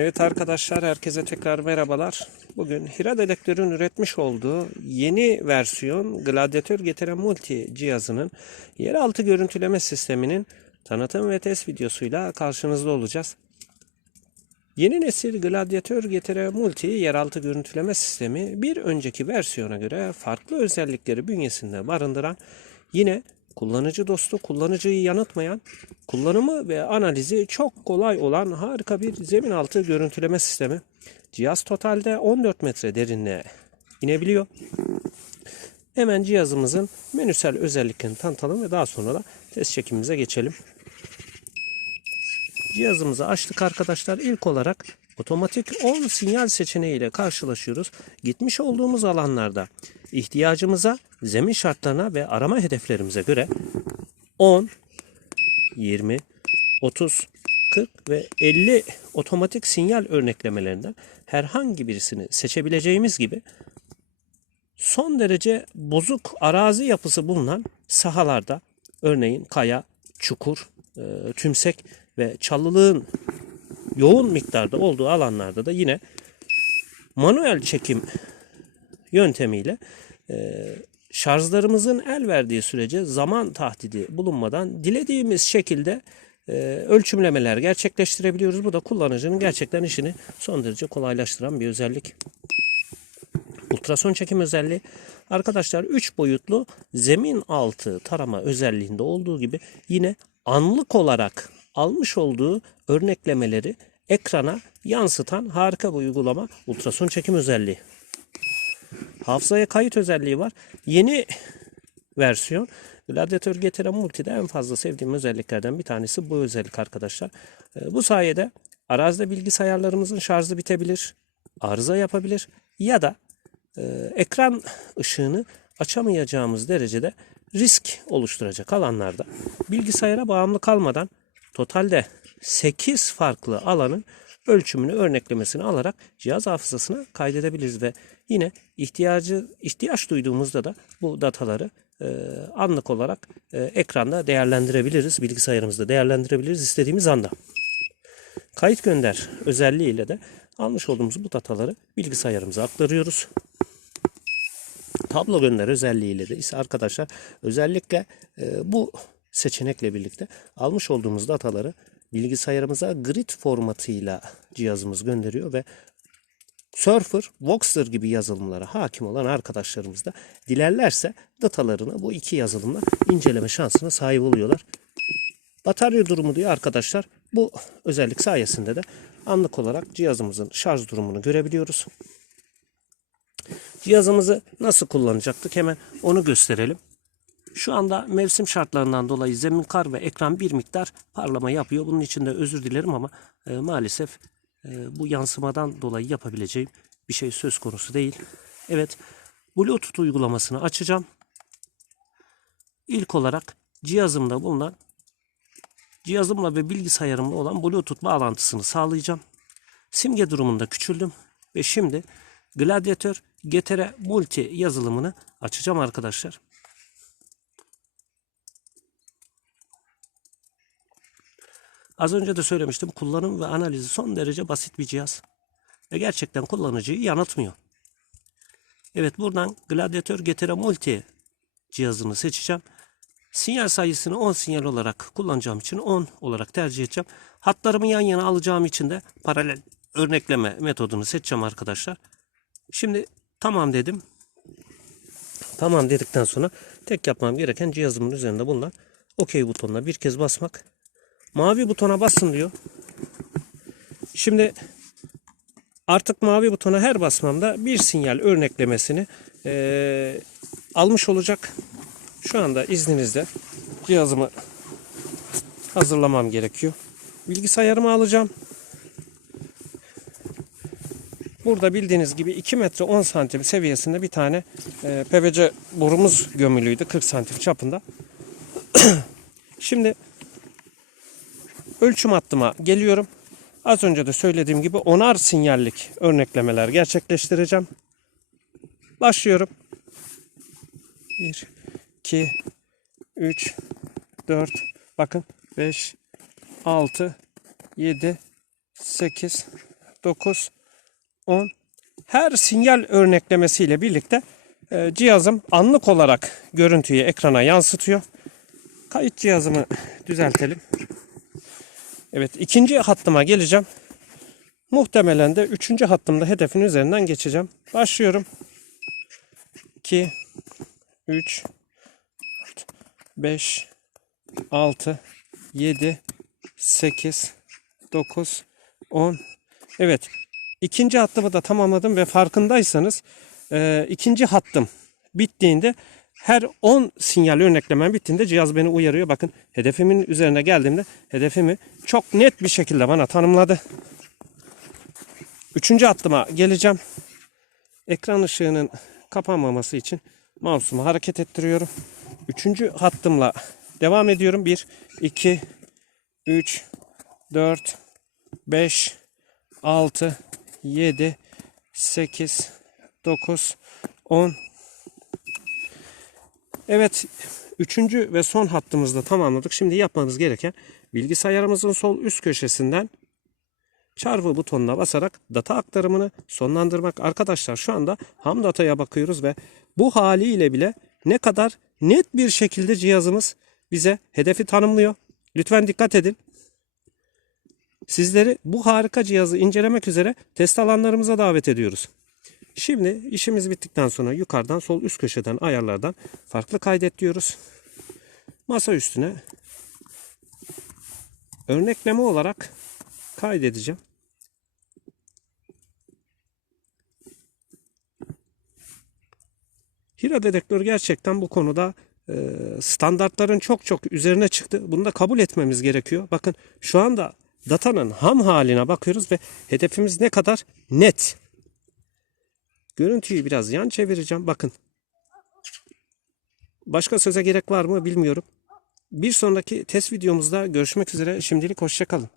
Evet arkadaşlar herkese tekrar merhabalar. Bugün Hira Dedektör'ün üretmiş olduğu yeni versiyon Gladiator GTR Multi cihazının yeraltı görüntüleme sisteminin tanıtım ve test videosuyla karşınızda olacağız. Yeni nesil Gladiator GTR Multi yeraltı görüntüleme sistemi bir önceki versiyona göre farklı özellikleri bünyesinde barındıran yine kullanıcı dostu, kullanıcıyı yanıltmayan, kullanımı ve analizi çok kolay olan harika bir zemin altı görüntüleme sistemi. Cihaz totalde 14 metre derinliğe inebiliyor. Hemen cihazımızın menüsel özelliklerini tanıtalım ve daha sonra da test çekimimize geçelim. Cihazımızı açtık arkadaşlar. İlk olarak otomatik 10 sinyal seçeneğiyle karşılaşıyoruz. Gitmiş olduğumuz alanlarda ihtiyacımıza, zemin şartlarına ve arama hedeflerimize göre 10, 20, 30, 40 ve 50 otomatik sinyal örneklemelerinden herhangi birisini seçebileceğimiz gibi son derece bozuk arazi yapısı bulunan sahalarda örneğin kaya, çukur, e, tümsek ve çalılığın yoğun miktarda olduğu alanlarda da yine manuel çekim yöntemiyle e, şarjlarımızın el verdiği sürece zaman tahdidi bulunmadan dilediğimiz şekilde e, ölçümlemeler gerçekleştirebiliyoruz. Bu da kullanıcının gerçekten işini son derece kolaylaştıran bir özellik. Ultrason çekim özelliği arkadaşlar 3 boyutlu zemin altı tarama özelliğinde olduğu gibi yine anlık olarak almış olduğu örneklemeleri ekrana yansıtan harika bir uygulama ultrason çekim özelliği. Hafızaya kayıt özelliği var. Yeni versiyon Gladiator GTR Multi'de en fazla sevdiğim özelliklerden bir tanesi bu özellik arkadaşlar. Ee, Bu sayede arazide bilgisayarlarımızın şarjı bitebilir, arıza yapabilir ya da e, ekran ışığını açamayacağımız derecede risk oluşturacak alanlarda bilgisayara bağımlı kalmadan totalde 8 farklı alanın ölçümünü örneklemesini alarak cihaz hafızasına kaydedebiliriz ve yine ihtiyacı ihtiyaç duyduğumuzda da bu dataları e, anlık olarak e, ekranda değerlendirebiliriz. Bilgisayarımızda değerlendirebiliriz istediğimiz anda. Kayıt gönder özelliğiyle de almış olduğumuz bu dataları bilgisayarımıza aktarıyoruz. Tablo gönder özelliğiyle de ise arkadaşlar özellikle e, bu seçenekle birlikte almış olduğumuz dataları bilgisayarımıza grid formatıyla cihazımız gönderiyor ve Surfer, Voxer gibi yazılımlara hakim olan arkadaşlarımız da dilerlerse datalarını bu iki yazılımla inceleme şansına sahip oluyorlar. Batarya durumu diyor arkadaşlar. Bu özellik sayesinde de anlık olarak cihazımızın şarj durumunu görebiliyoruz. Cihazımızı nasıl kullanacaktık hemen onu gösterelim. Şu anda mevsim şartlarından dolayı zemin kar ve ekran bir miktar parlama yapıyor. Bunun için de özür dilerim ama e, maalesef e, bu yansımadan dolayı yapabileceğim bir şey söz konusu değil. Evet, Bluetooth uygulamasını açacağım. İlk olarak cihazımda bulunan cihazımla ve bilgisayarımla olan Bluetooth bağlantısını sağlayacağım. Simge durumunda küçüldüm ve şimdi Gladiator GTR Multi yazılımını açacağım arkadaşlar. Az önce de söylemiştim kullanım ve analizi son derece basit bir cihaz. Ve gerçekten kullanıcıyı yanıltmıyor. Evet buradan Gladiator GTR Multi cihazını seçeceğim. Sinyal sayısını 10 sinyal olarak kullanacağım için 10 olarak tercih edeceğim. Hatlarımı yan yana alacağım için de paralel örnekleme metodunu seçeceğim arkadaşlar. Şimdi tamam dedim. Tamam dedikten sonra tek yapmam gereken cihazımın üzerinde bulunan OK butonuna bir kez basmak. Mavi butona basın diyor. Şimdi artık mavi butona her basmamda bir sinyal örneklemesini eee, almış olacak. Şu anda izninizle cihazımı hazırlamam gerekiyor. Bilgisayarımı alacağım. Burada bildiğiniz gibi 2 metre 10 santim seviyesinde bir tane e, PVC borumuz gömülüydü 40 santim çapında. Şimdi ölçüm hattıma geliyorum. Az önce de söylediğim gibi onar sinyallik örneklemeler gerçekleştireceğim. Başlıyorum. 1, 2, 3, 4, bakın 5, 6, 7, 8, 9, 10. Her sinyal örneklemesiyle birlikte e, cihazım anlık olarak görüntüyü ekrana yansıtıyor. Kayıt cihazımı düzeltelim. Evet ikinci hattıma geleceğim. Muhtemelen de üçüncü hattımda hedefin üzerinden geçeceğim. Başlıyorum. 2, 3, 5, 6, 7, 8, 9, 10. Evet. ikinci hattımı da tamamladım ve farkındaysanız e, ikinci hattım bittiğinde her 10 sinyal örneklemem bittiğinde cihaz beni uyarıyor. Bakın hedefimin üzerine geldiğimde hedefimi çok net bir şekilde bana tanımladı. Üçüncü hattıma geleceğim. Ekran ışığının kapanmaması için mouse'umu hareket ettiriyorum. Üçüncü hattımla devam ediyorum. 1, 2, 3, 4, 5, 6, 7, 8, 9, 10. Evet, üçüncü ve son hattımızda tamamladık. Şimdi yapmamız gereken bilgisayarımızın sol üst köşesinden çarpı butonuna basarak data aktarımını sonlandırmak. Arkadaşlar şu anda ham dataya bakıyoruz ve bu haliyle bile ne kadar net bir şekilde cihazımız bize hedefi tanımlıyor. Lütfen dikkat edin. Sizleri bu harika cihazı incelemek üzere test alanlarımıza davet ediyoruz. Şimdi işimiz bittikten sonra yukarıdan sol üst köşeden ayarlardan farklı kaydet diyoruz. Masa üstüne örnekleme olarak kaydedeceğim. Hira dedektör gerçekten bu konuda e, standartların çok çok üzerine çıktı. Bunu da kabul etmemiz gerekiyor. Bakın şu anda datanın ham haline bakıyoruz ve hedefimiz ne kadar net. Görüntüyü biraz yan çevireceğim. Bakın. Başka söze gerek var mı bilmiyorum. Bir sonraki test videomuzda görüşmek üzere. Şimdilik hoşçakalın.